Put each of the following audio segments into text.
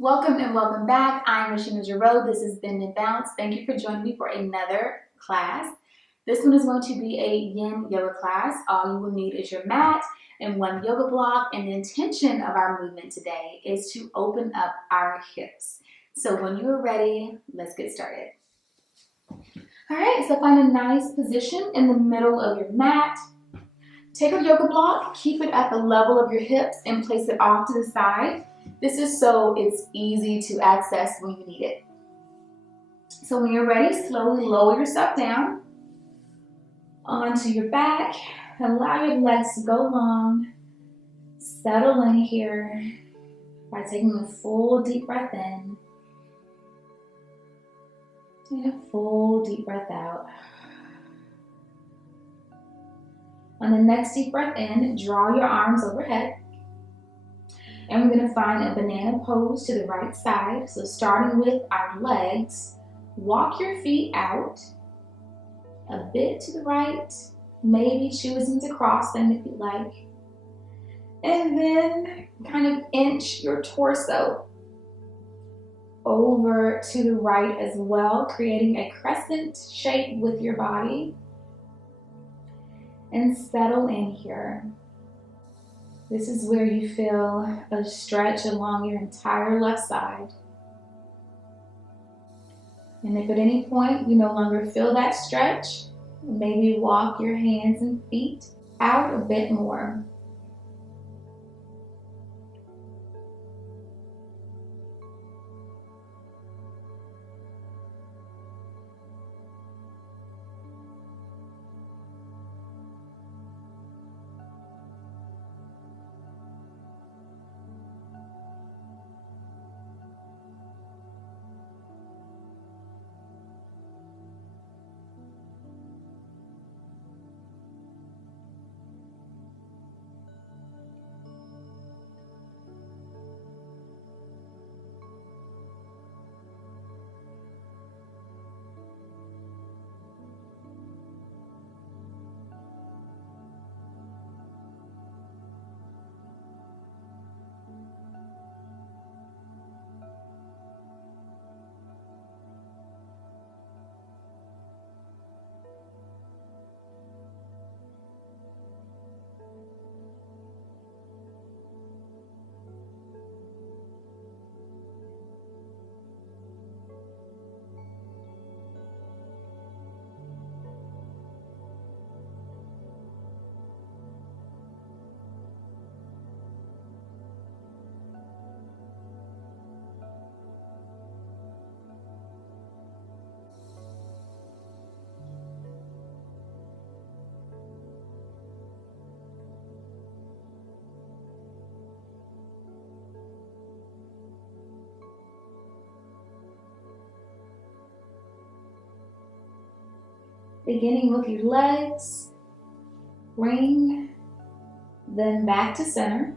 Welcome and welcome back. I'm Rasheena Jarreau. This is Bend and Bounce. Thank you for joining me for another class. This one is going to be a yin yoga class. All you will need is your mat and one yoga block, and the intention of our movement today is to open up our hips. So when you are ready, let's get started. All right, so find a nice position in the middle of your mat. Take a yoga block, keep it at the level of your hips, and place it off to the side. This is so it's easy to access when you need it. So when you're ready, slowly lower yourself down onto your back. Allow your legs to go long. Settle in here by taking a full deep breath in and a full deep breath out. On the next deep breath in, draw your arms overhead. And we're going to find a banana pose to the right side. So starting with our legs, walk your feet out a bit to the right, maybe choosing to cross them if you like. And then kind of inch your torso over to the right as well, creating a crescent shape with your body. And settle in here. This is where you feel a stretch along your entire left side. And if at any point you no longer feel that stretch, maybe walk your hands and feet out a bit more. Beginning with your legs, bring them back to center.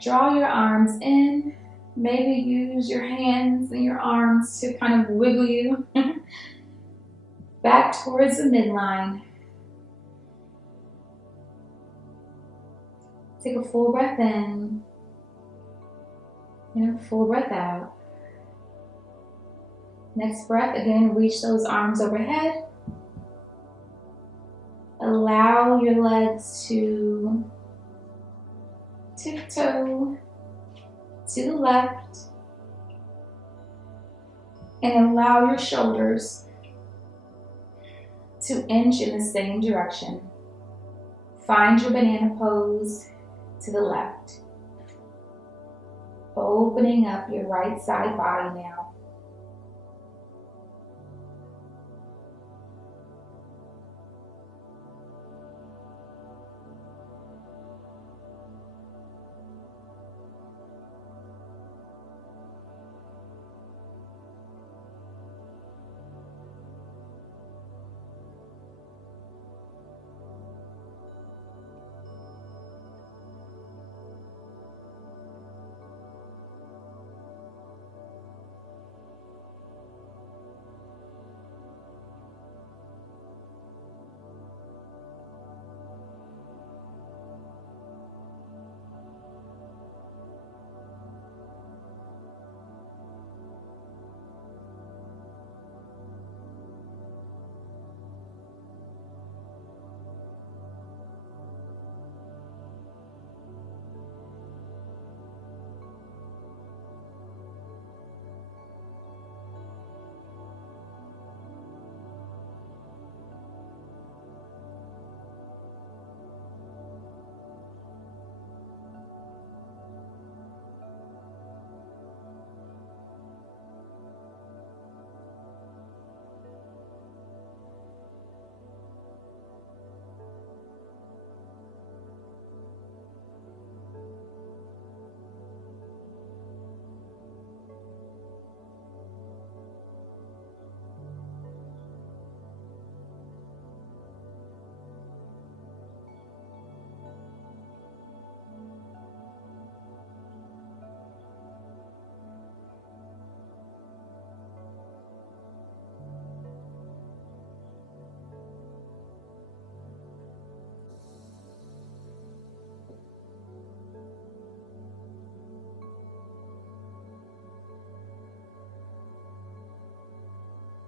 Draw your arms in. Maybe use your hands and your arms to kind of wiggle you back towards the midline. Take a full breath in and a full breath out. Next breath, again, reach those arms overhead. Allow your legs to tiptoe to the left and allow your shoulders to inch in the same direction. Find your banana pose to the left. Opening up your right side body now.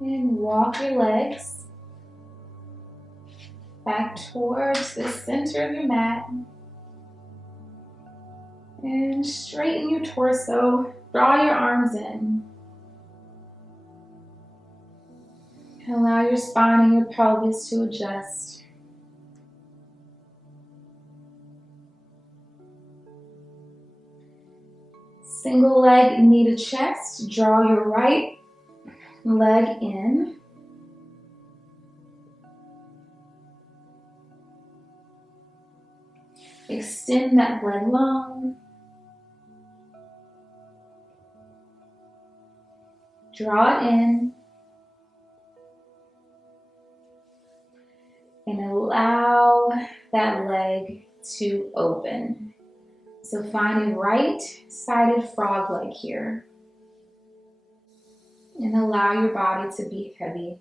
And walk your legs back towards the center of your mat. And straighten your torso. Draw your arms in. Allow your spine and your pelvis to adjust. Single leg, knee to chest. Draw your right leg in. Extend that leg long. Draw it in. And allow that leg to open. So find a right-sided frog leg here. And allow your body to be heavy.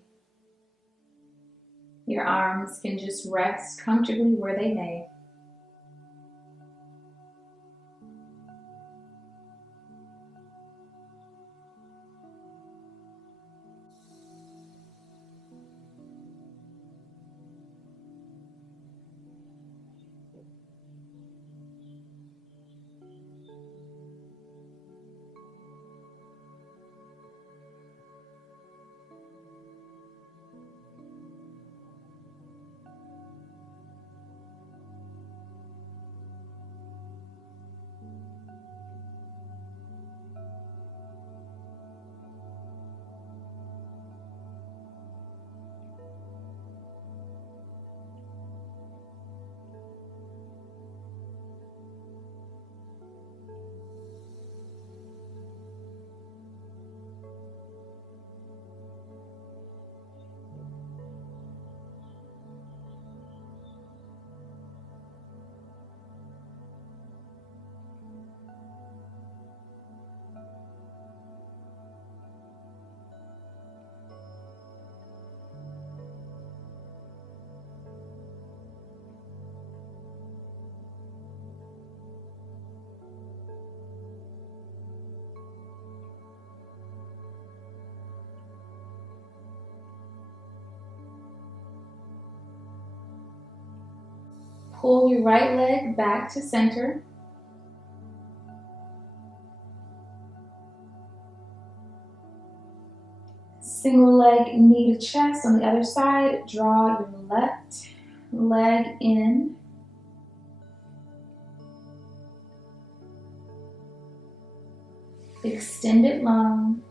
Your arms can just rest comfortably where they may. Pull your right leg back to center. Single leg, knee to chest. On the other side, draw your left leg in. Extend it long.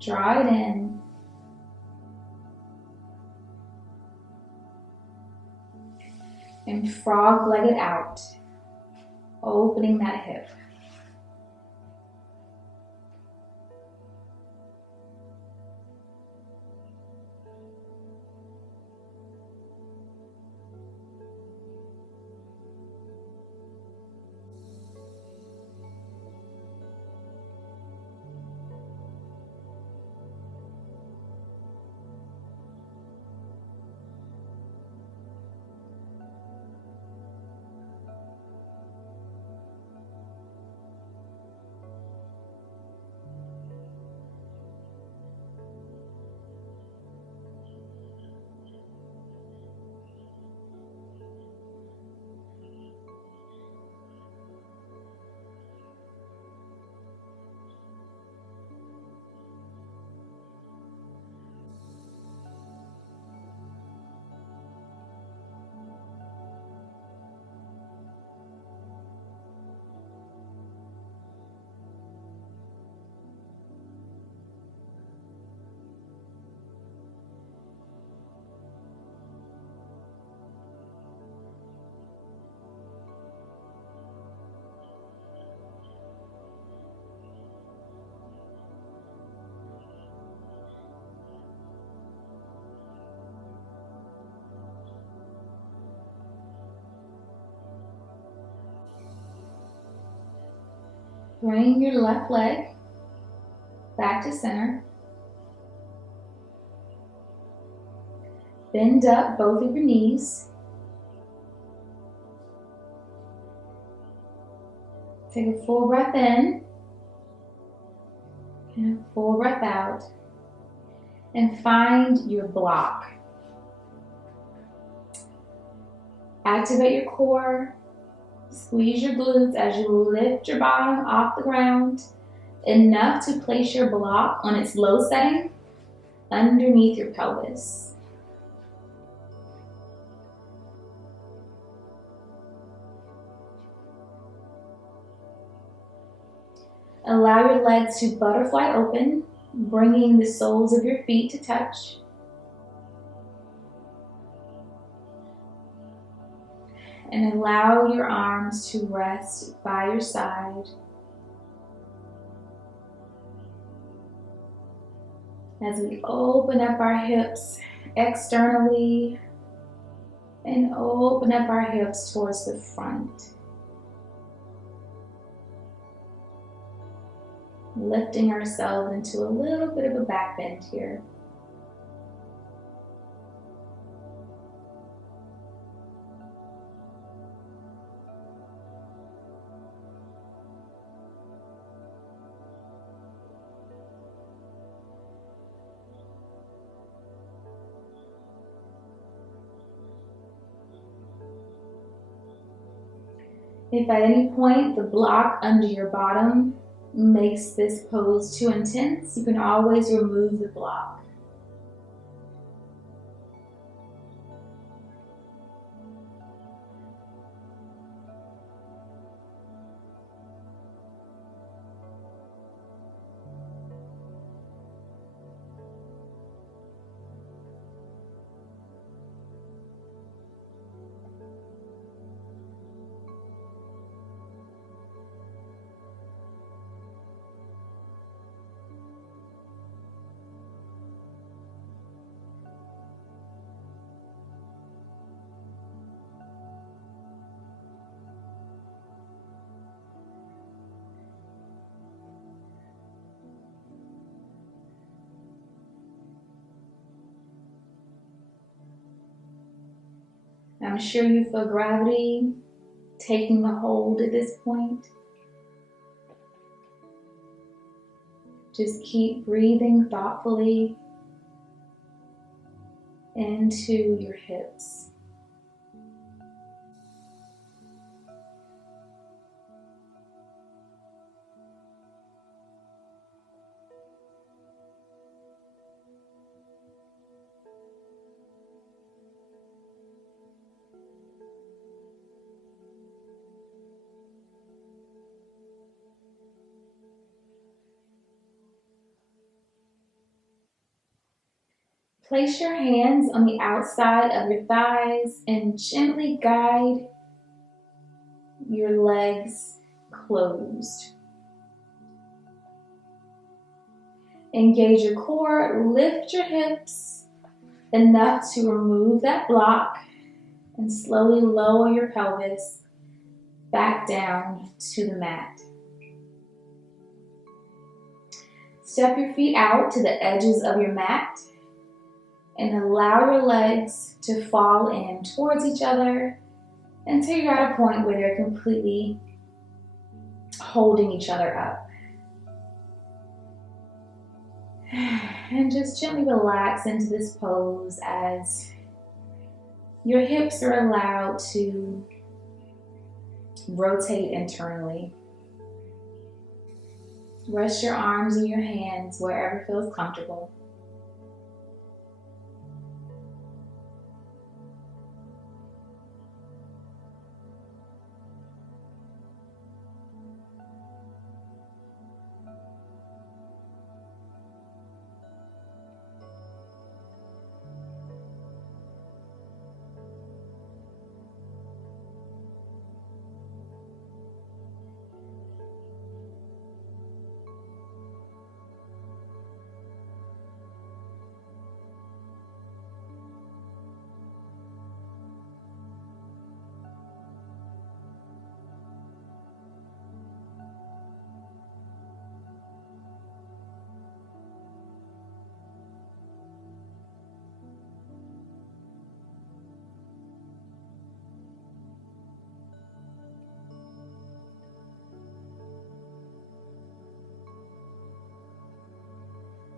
Draw it in. And frog leg it out, opening that hip. Bring your left leg back to center. Bend up both of your knees. Take a full breath in. And a full breath out. And find your block. Activate your core. Squeeze your glutes as you lift your bottom off the ground, enough to place your block on its low setting underneath your pelvis. Allow your legs to butterfly open, bringing the soles of your feet to touch. And allow your arms to rest by your side. As we open up our hips externally and open up our hips towards the front. Lifting ourselves into a little bit of a back bend here. If at any point the block under your bottom makes this pose too intense, you can always remove the block. I'm sure you feel gravity taking the hold at this point. Just keep breathing thoughtfully into your hips. Place your hands on the outside of your thighs and gently guide your legs closed. Engage your core, lift your hips enough to remove that block and slowly lower your pelvis back down to the mat. Step your feet out to the edges of your mat and allow your legs to fall in towards each other until you're at a point where they're completely holding each other up. And just gently relax into this pose as your hips are allowed to rotate internally. Rest your arms and your hands wherever feels comfortable.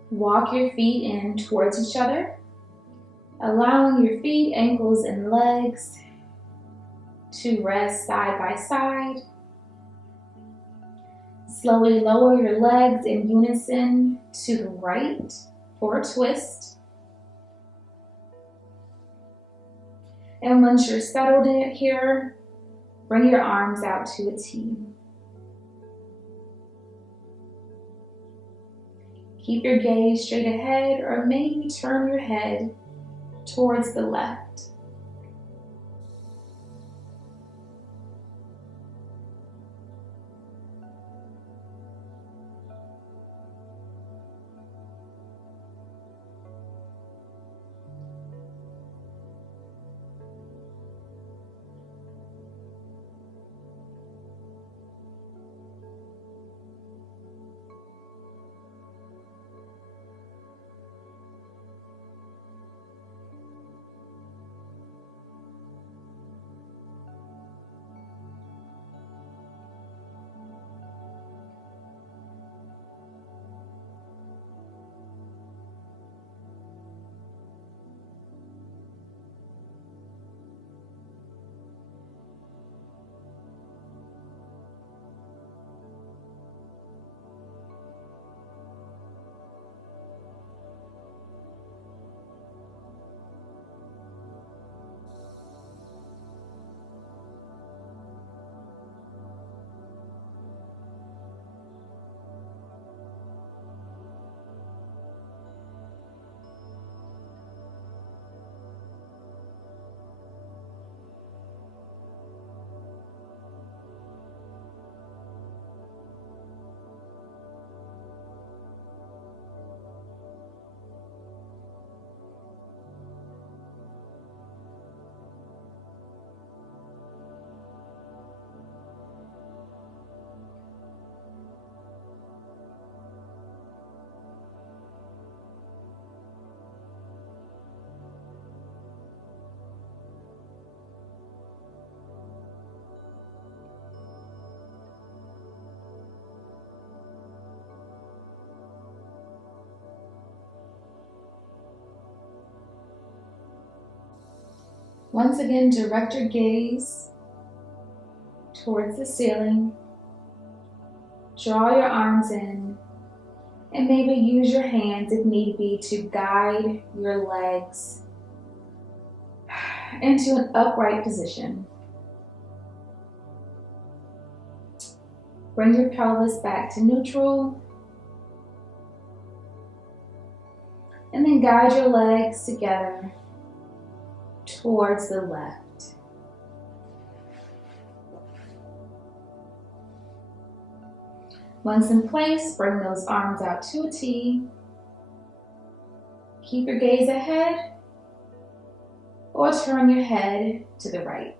Walk your feet in towards each other, allowing your feet, ankles, and legs to rest side by side. Slowly lower your legs in unison to the right for a twist. And once you're settled in here, bring your arms out to a T. Keep your gaze straight ahead, or maybe turn your head towards the left. Once again, direct your gaze towards the ceiling. Draw your arms in, and maybe use your hands if need be to guide your legs into an upright position. Bring your pelvis back to neutral, and then guide your legs together towards the left. Once in place, bring those arms out to a T. Keep your gaze ahead, or turn your head to the right.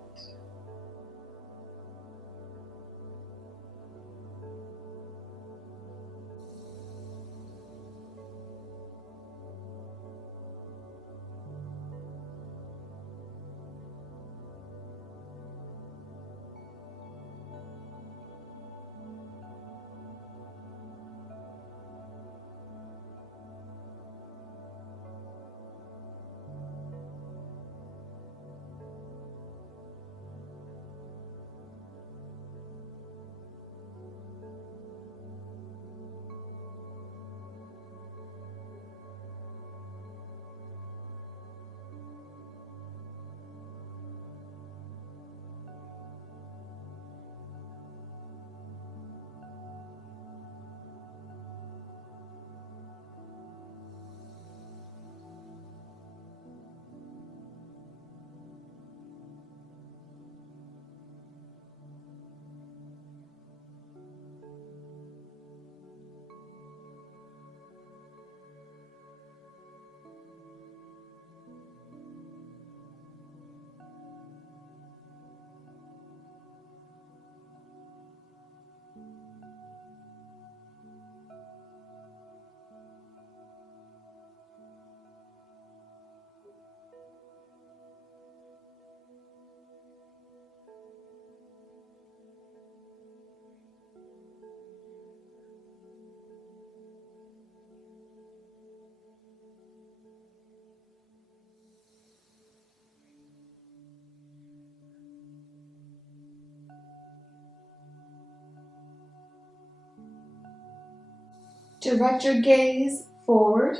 Direct your gaze forward.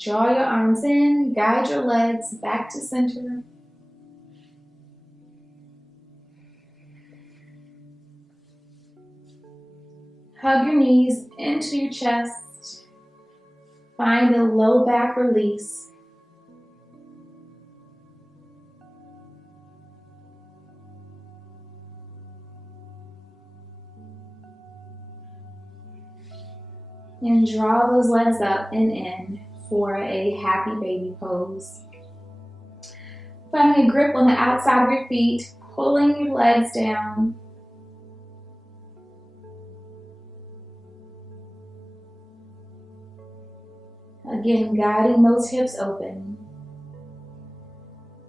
Draw your arms in, guide your legs back to center. Hug your knees into your chest. Find a low back release. And draw those legs up and in for a happy baby pose. Finding a grip on the outside of your feet, pulling your legs down. Again, guiding those hips open.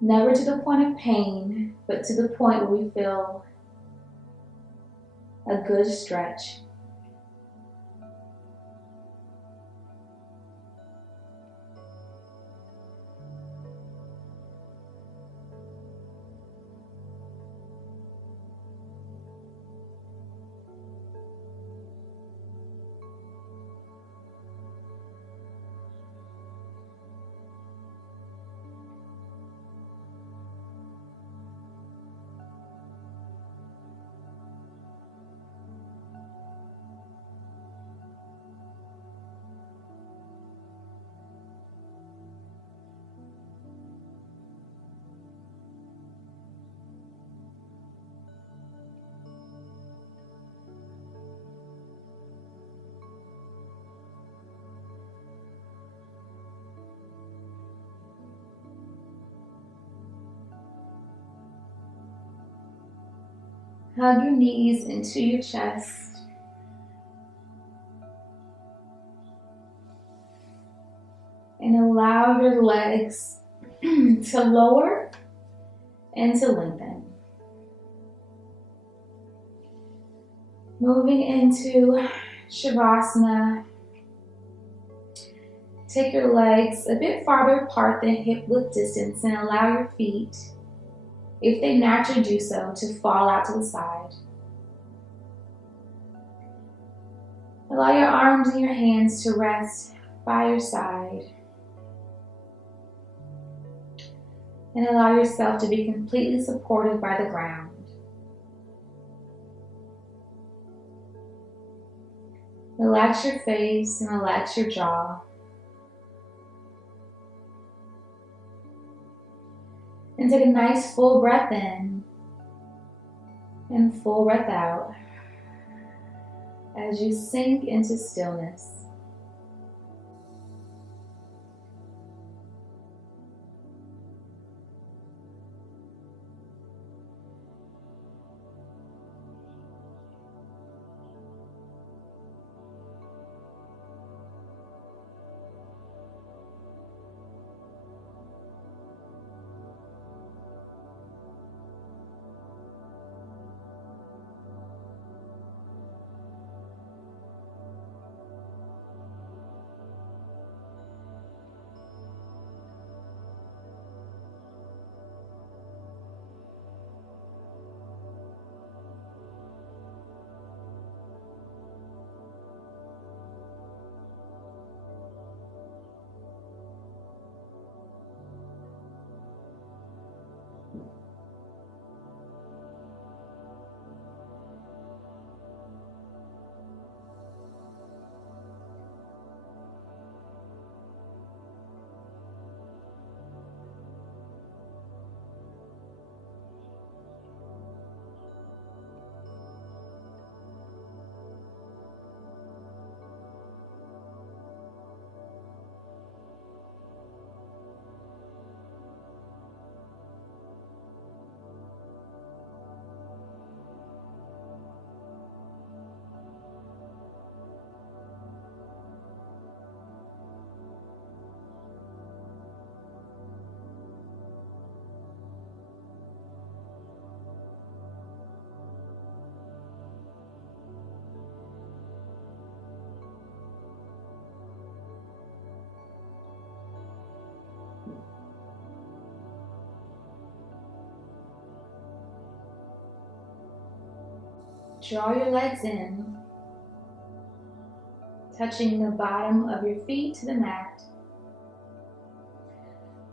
Never to the point of pain, but to the point where we feel a good stretch. Hug your knees into your chest. And allow your legs to lower and to lengthen. Moving into Shavasana. Take your legs a bit farther apart than hip width distance and allow your feet, if they naturally do so, to fall out to the side. Allow your arms and your hands to rest by your side. And allow yourself to be completely supported by the ground. Relax your face and relax your jaw. And take a nice full breath in and full breath out as you sink into stillness. Draw your legs in. touching the bottom of your feet to the mat.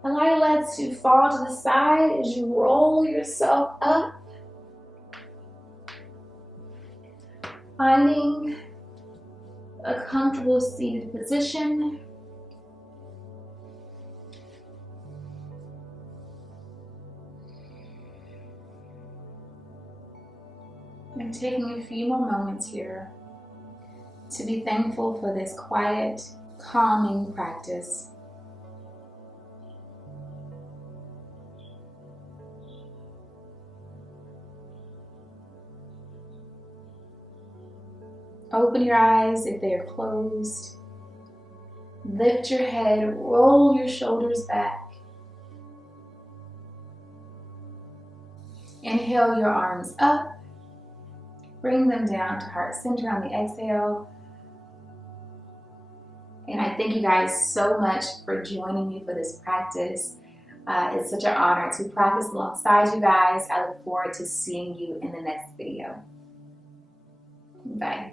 Allow your legs to fall to the side as you roll yourself up. Finding a comfortable seated position. And taking a few more moments here to be thankful for this quiet, calming practice. Open your eyes if they are closed. Lift your head, roll your shoulders back. Inhale your arms up. Bring them down to heart center on the exhale. And I thank you guys so much for joining me for this practice. It's such an honor to practice alongside you guys. I look forward to seeing you in the next video. Bye.